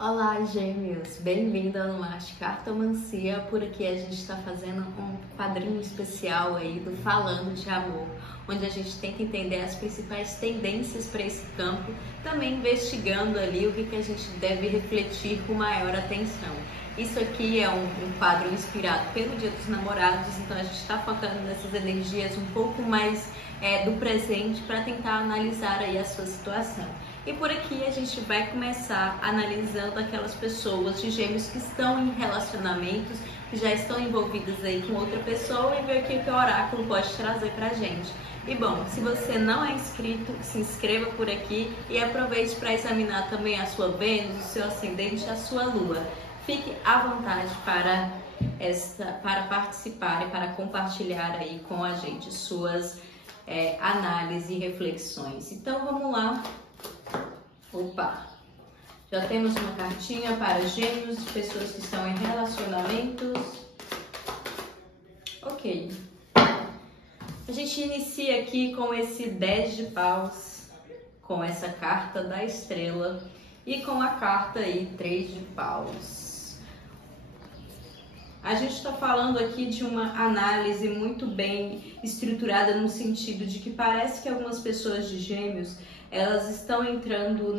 Olá, gêmeos! Bem-vindo ao Marte Cartomancia. Por aqui a gente está fazendo um quadrinho especial aí do Falando de Amor, onde a gente tenta entender as principais tendências para esse campo, também investigando ali o que a gente deve refletir com maior atenção. Isso aqui é um quadro inspirado pelo Dia dos Namorados, então a gente está focando nessas energias um pouco mais do presente para tentar analisar aí a sua situação. E por aqui a gente vai começar analisando aquelas pessoas de gêmeos que estão em relacionamentos, que já estão envolvidas aí com outra pessoa, e ver o que o oráculo pode trazer pra gente. E bom, se você não é inscrito, se inscreva por aqui e aproveite para examinar também a sua Vênus, o seu ascendente e a sua Lua. Fique à vontade para participar e para compartilhar aí com a gente suas análises e reflexões. Então vamos lá. Opa! Já temos uma cartinha para gêmeos, pessoas que estão em relacionamentos. Ok. A gente inicia aqui com esse 10 de paus, com essa carta da estrela e com a carta aí 3 de paus. A gente está falando aqui de uma análise muito bem estruturada no sentido de que parece que algumas pessoas de gêmeos elas estão entrando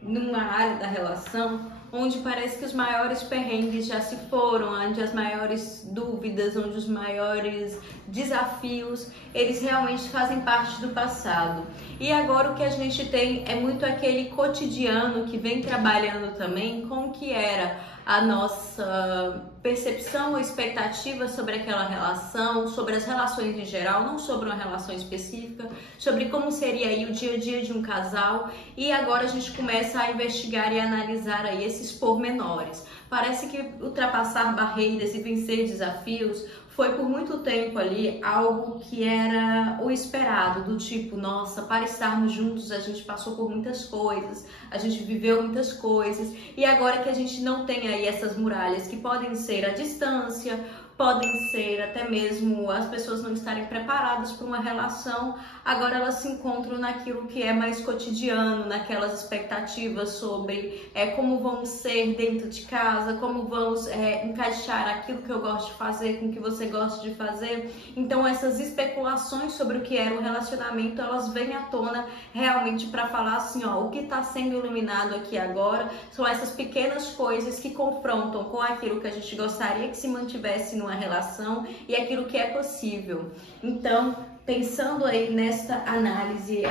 numa área da relação onde parece que os maiores perrengues já se foram, onde as maiores dúvidas, onde os maiores desafios, eles realmente fazem parte do passado. E agora o que a gente tem é muito aquele cotidiano que vem trabalhando também com o que era a nossa percepção ou expectativa sobre aquela relação, sobre as relações em geral, não sobre uma relação específica, sobre como seria aí o dia a dia de um casal. E agora a gente começa a investigar e analisar aí esses pormenores. Parece que ultrapassar barreiras e vencer desafios foi por muito tempo ali algo que era o esperado, do tipo, nossa, para estarmos juntos a gente passou por muitas coisas, a gente viveu muitas coisas, e agora que a gente não tem aí essas muralhas que podem ser a distância, podem ser até mesmo as pessoas não estarem preparadas para uma relação, agora elas se encontram naquilo que é mais cotidiano, naquelas expectativas sobre como vamos ser dentro de casa, como vamos encaixar aquilo que eu gosto de fazer com o que você gosta de fazer. Então essas especulações sobre o que era um relacionamento, elas vêm à tona realmente para falar assim, ó, o que está sendo iluminado aqui agora são essas pequenas coisas que confrontam com aquilo que a gente gostaria que se mantivesse numa relação e aquilo que é possível. Então, pensando aí nessa análise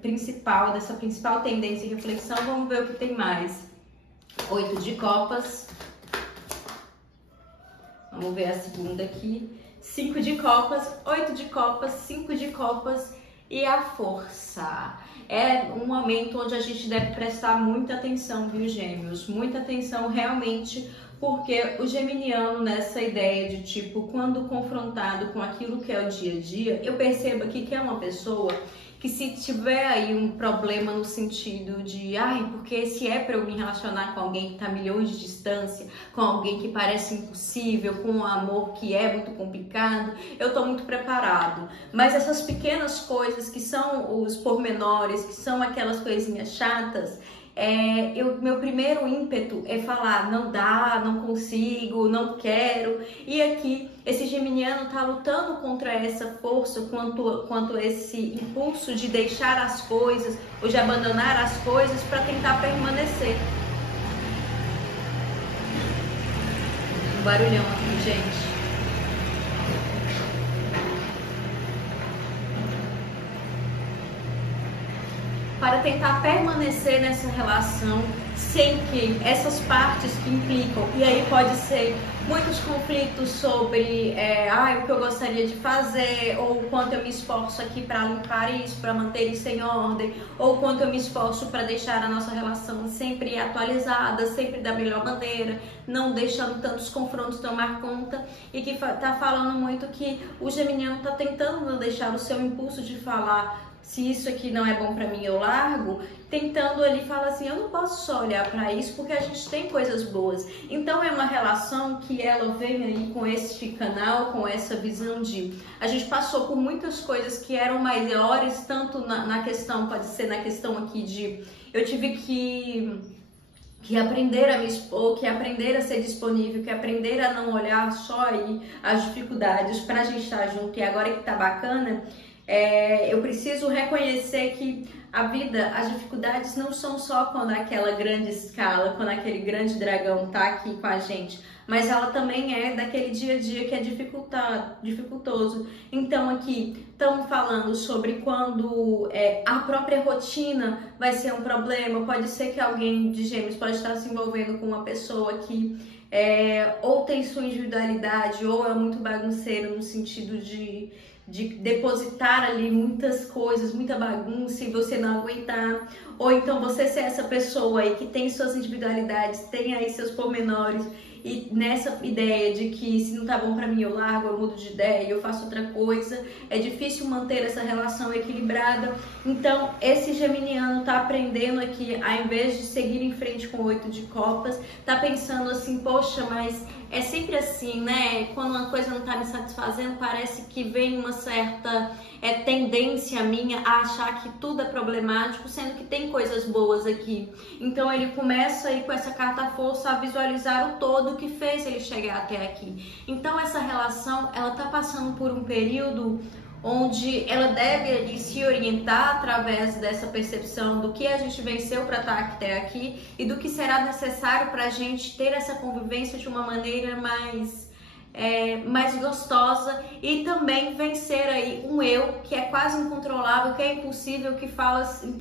principal, dessa principal tendência e reflexão, vamos ver o que tem mais. 8 de copas. Vamos ver a segunda aqui. 5 de copas, 8 de copas, 5 de copas e a força. É um momento onde a gente deve prestar muita atenção, viu, gêmeos? Muita atenção realmente, porque o geminiano, nessa ideia de tipo, quando confrontado com aquilo que é o dia a dia, eu percebo aqui que é uma pessoa que, se tiver aí um problema no sentido de, porque se é para eu me relacionar com alguém que está a milhões de distância, com alguém que parece impossível, com um amor que é muito complicado, eu estou muito preparado. Mas essas pequenas coisas que são os pormenores, que são aquelas coisinhas chatas, meu primeiro ímpeto é falar, não dá, não consigo, não quero. E aqui, esse geminiano está lutando contra essa força, quanto esse impulso de deixar as coisas, ou de abandonar as coisas para tentar permanecer. Um barulhão aqui, gente. Para tentar permanecer nessa relação sem que essas partes que implicam, e aí pode ser muitos conflitos sobre o que eu gostaria de fazer, ou o quanto eu me esforço aqui para limpar isso, para manter isso em ordem, ou o quanto eu me esforço para deixar a nossa relação sempre atualizada, sempre da melhor maneira, não deixando tantos confrontos tomar conta, e que tá falando muito que o geminiano está tentando não deixar o seu impulso de falar, se isso aqui não é bom para mim, eu largo, tentando ali falar assim, eu não posso só olhar para isso porque a gente tem coisas boas. Então é uma relação que ela vem aí com este canal, com essa visão de a gente passou por muitas coisas que eram maiores, tanto na questão, pode ser na questão aqui de eu tive que que aprender a me expor, que aprender a ser disponível, que aprender a não olhar só aí as dificuldades pra gente estar junto. E agora que tá bacana, eu preciso reconhecer que a vida, as dificuldades não são só quando aquela grande escala, quando aquele grande dragão tá aqui com a gente, mas ela também é daquele dia a dia que é dificultoso. Então aqui estamos falando sobre quando a própria rotina vai ser um problema. Pode ser que alguém de Gêmeos pode estar se envolvendo com uma pessoa que ou tem sua individualidade ou é muito bagunceiro no sentido de depositar ali muitas coisas, muita bagunça e você não aguentar, ou então você ser essa pessoa aí que tem suas individualidades, tem aí seus pormenores e nessa ideia de que se não tá bom pra mim eu largo, eu mudo de ideia, eu faço outra coisa, é difícil manter essa relação equilibrada. Então esse geminiano tá aprendendo aqui, ao invés de seguir em frente com o 8 de copas, tá pensando assim, poxa, mas é sempre assim, né? Quando uma coisa não tá me satisfazendo, parece que vem uma certa tendência minha a achar que tudo é problemático, sendo que tem coisas boas aqui. Então ele começa aí com essa carta força a visualizar o todo que fez ele chegar até aqui. Então essa relação, ela tá passando por um período onde ela deve ali se orientar através dessa percepção do que a gente venceu para estar até aqui e do que será necessário para a gente ter essa convivência de uma maneira mais gostosa e também vencer aí um eu que é quase incontrolável, que é impossível, que fala assim,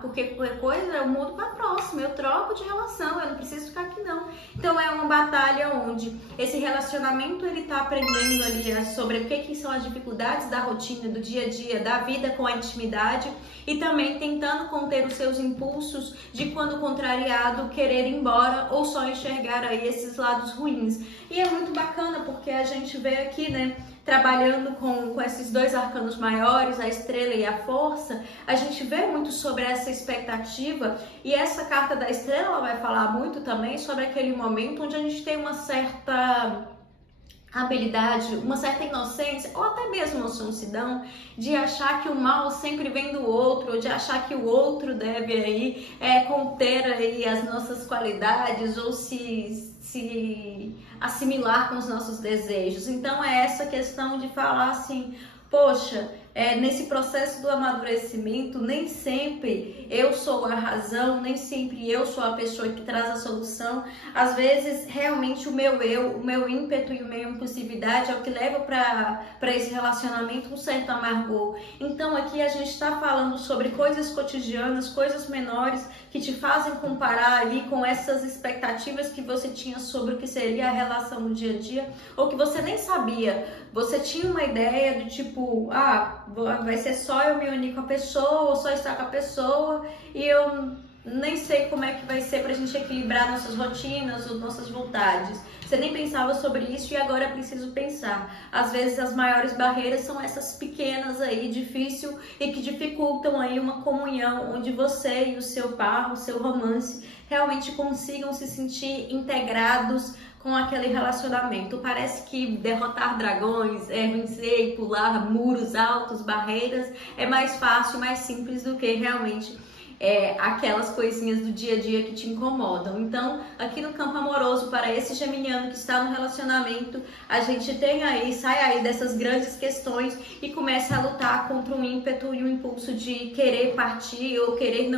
porque qualquer coisa eu mudo para a próxima, eu troco de relação, eu não preciso ficar aqui não. Então é uma batalha onde esse relacionamento ele tá aprendendo ali sobre o que são as dificuldades da rotina, do dia a dia, da vida com a intimidade e também tentando conter os seus impulsos de quando contrariado querer ir embora ou só enxergar aí esses lados ruins. E é muito bacana porque a gente vê aqui, né, trabalhando com esses dois arcanos maiores, a estrela e a força, a gente vê muito sobre essa expectativa e essa carta da estrela vai falar muito também sobre aquele momento onde a gente tem uma certa habilidade, uma certa inocência ou até mesmo uma sonsidão de achar que o mal sempre vem do outro, ou de achar que o outro deve aí conter aí as nossas qualidades ou se assimilar com os nossos desejos. Então é essa questão de falar assim, poxa, nesse processo do amadurecimento, nem sempre eu sou a razão, nem sempre eu sou a pessoa que traz a solução. Às vezes, realmente, o meu ímpeto e a minha impulsividade é o que leva para esse relacionamento um certo amargor. Então, aqui a gente está falando sobre coisas cotidianas, coisas menores, que te fazem comparar ali com essas expectativas que você tinha sobre o que seria a relação no dia a dia, ou que você nem sabia. Você tinha uma ideia do tipo, vai ser só eu me unir com a pessoa, ou só estar com a pessoa, e eu nem sei como é que vai ser pra gente equilibrar nossas rotinas ou nossas vontades. Você nem pensava sobre isso e agora é preciso pensar. Às vezes as maiores barreiras são essas pequenas aí, difícil e que dificultam aí uma comunhão onde você e o seu par, o seu romance, realmente consigam se sentir integrados com aquele relacionamento. Parece que derrotar dragões, vencer e pular muros altos, barreiras, é mais fácil, mais simples do que realmente aquelas coisinhas do dia a dia que te incomodam. Então, aqui no campo amoroso, para esse geminiano que está no relacionamento, a gente sai aí dessas grandes questões e começa a lutar contra um ímpeto e um impulso de querer partir ou querer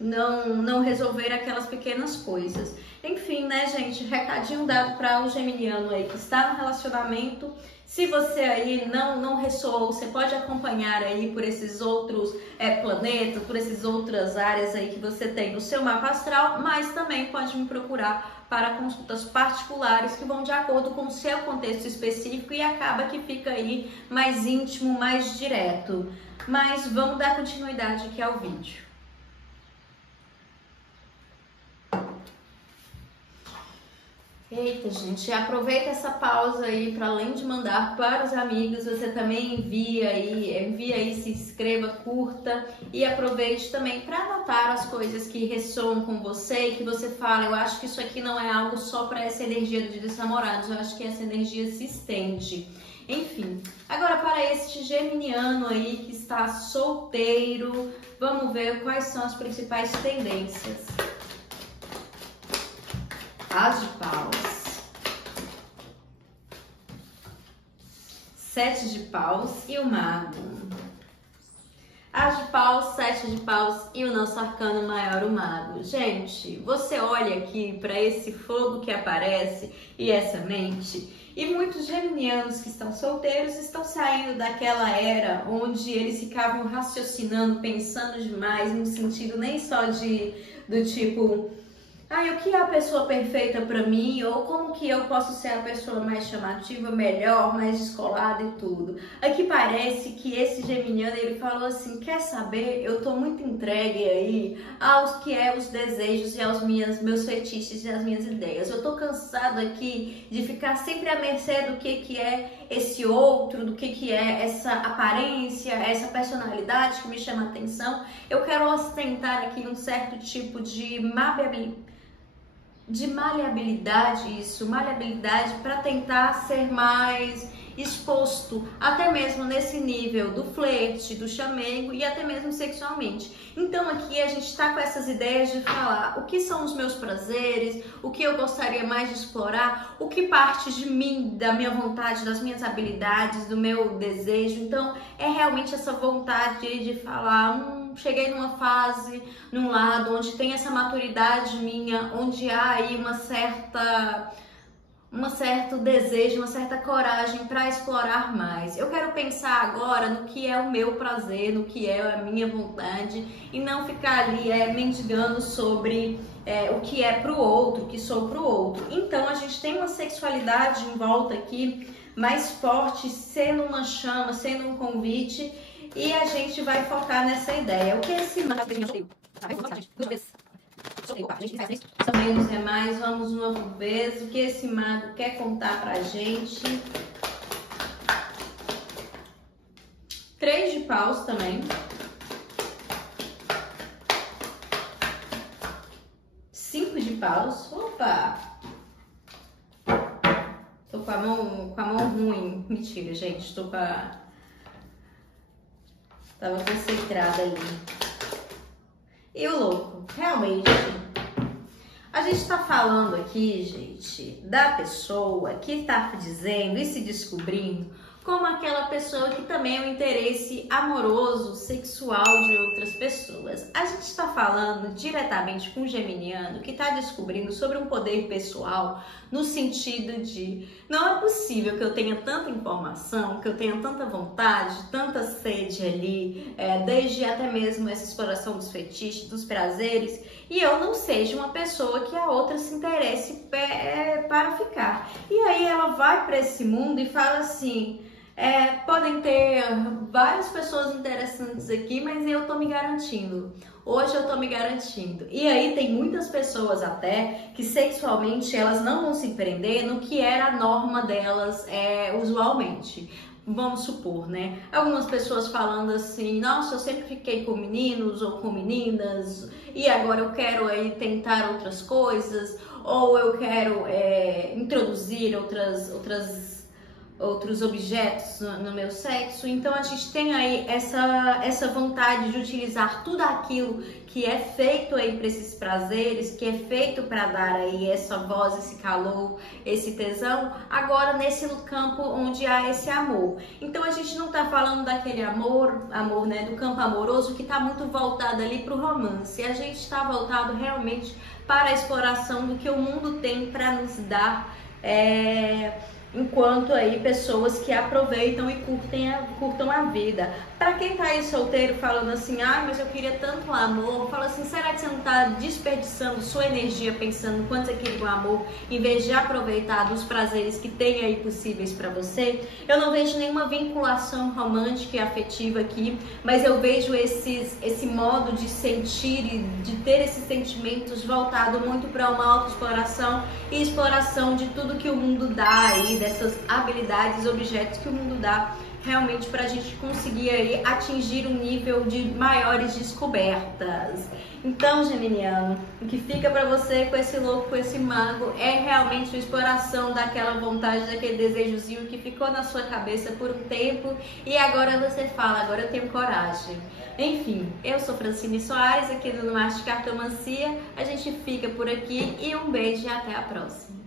não resolver aquelas pequenas coisas. Enfim, né, gente, recadinho dado para o geminiano aí que está no relacionamento. Se você aí não ressoou, você pode acompanhar aí por esses outros planetas, por essas outras áreas aí que você tem no seu mapa astral, mas também pode me procurar para consultas particulares que vão de acordo com o seu contexto específico e acaba que fica aí mais íntimo, mais direto. Mas vamos dar continuidade aqui ao vídeo. Eita, gente, aproveita essa pausa aí para além de mandar para os amigos, você também envia aí, se inscreva, curta e aproveite também para anotar as coisas que ressoam com você e que você fala, eu acho que isso aqui não é algo só para essa energia do Dia dos Namorados, eu acho que essa energia se estende. Enfim, agora para este geminiano aí que está solteiro, vamos ver quais são as principais tendências. As de paus, 7 de paus e o mago. As de paus, 7 de paus e o nosso arcano maior, o mago. Gente, você olha aqui para esse fogo que aparece e essa mente, e muitos geminianos que estão solteiros estão saindo daquela era onde eles ficavam raciocinando, pensando demais, no sentido nem só do tipo... o que é a pessoa perfeita para mim? Ou como que eu posso ser a pessoa mais chamativa, melhor, mais descolada e tudo? Aqui parece que esse geminiano, ele falou assim, quer saber? Eu tô muito entregue aí aos que é os desejos e aos meus fetiches e as minhas ideias. Eu tô cansado aqui de ficar sempre à mercê do que é esse outro, do que é essa aparência, essa personalidade que me chama a atenção. Eu quero ostentar aqui um certo tipo de maleabilidade para tentar ser mais exposto, até mesmo nesse nível do flerte, do chamego e até mesmo sexualmente. Então aqui a gente está com essas ideias de falar o que são os meus prazeres, o que eu gostaria mais de explorar, o que parte de mim, da minha vontade, das minhas habilidades, do meu desejo. Então é realmente essa vontade de falar, cheguei numa fase, num lado onde tem essa maturidade minha, onde há aí um certo desejo, uma certa coragem para explorar mais. Eu quero pensar agora no que é o meu prazer, no que é a minha vontade e não ficar ali mendigando sobre o que é pro outro, o que sou pro outro. Então a gente tem uma sexualidade em volta aqui mais forte, sendo uma chama, sendo um convite, e a gente vai focar nessa ideia. O que é esse mago? Também nos demais, vamos uma vez. O que esse mago quer contar pra gente? 3 de paus também. 5 de paus. Opa! Tô com a mão ruim. Mentira, gente. Tô com a... Tava concentrada ali. E o louco, realmente, a gente tá falando aqui, gente, da pessoa que tá dizendo e se descobrindo como aquela pessoa que também é um interesse amoroso, sexual de outras pessoas. A gente está falando diretamente com o geminiano que está descobrindo sobre um poder pessoal no sentido de não é possível que eu tenha tanta informação, que eu tenha tanta vontade, tanta sede ali, desde até mesmo essa exploração dos fetiches, dos prazeres, e eu não seja uma pessoa que a outra se interesse para ficar. E aí ela vai para esse mundo e fala assim... podem ter várias pessoas interessantes aqui, mas eu tô me garantindo. Hoje eu tô me garantindo. E aí tem muitas pessoas até que sexualmente elas não vão se prender no que era a norma delas usualmente. Vamos supor, né? Algumas pessoas falando assim, nossa, eu sempre fiquei com meninos ou com meninas e agora eu quero aí tentar outras coisas, ou eu quero introduzir outros objetos no meu sexo. Então a gente tem aí essa vontade de utilizar tudo aquilo que é feito aí para esses prazeres, que é feito para dar aí essa voz, esse calor, esse tesão, agora nesse campo onde há esse amor. Então a gente não tá falando daquele amor, né, do campo amoroso que tá muito voltado ali pro romance. A gente está voltado realmente para a exploração do que o mundo tem para nos dar, enquanto aí pessoas que aproveitam e curtam a vida. Para quem tá aí solteiro falando assim, mas eu queria tanto amor, fala assim, será que você não tá desperdiçando sua energia pensando quanto você queria o amor, em vez de aproveitar dos prazeres que tem aí possíveis para você? Eu não vejo nenhuma vinculação romântica e afetiva aqui, mas eu vejo esse modo de sentir e de ter esses sentimentos voltado muito para uma autoexploração e exploração de tudo que o mundo dá aí, dessas habilidades, objetos que o mundo dá, realmente para a gente conseguir aí atingir um nível de maiores descobertas. Então, geminiano, o que fica para você com esse louco, com esse mago, é realmente a exploração daquela vontade, daquele desejozinho que ficou na sua cabeça por um tempo e agora você fala, agora eu tenho coragem. Enfim, eu sou Francine Soares, aqui do Marte Cartomancia. A gente fica por aqui e um beijo e até a próxima.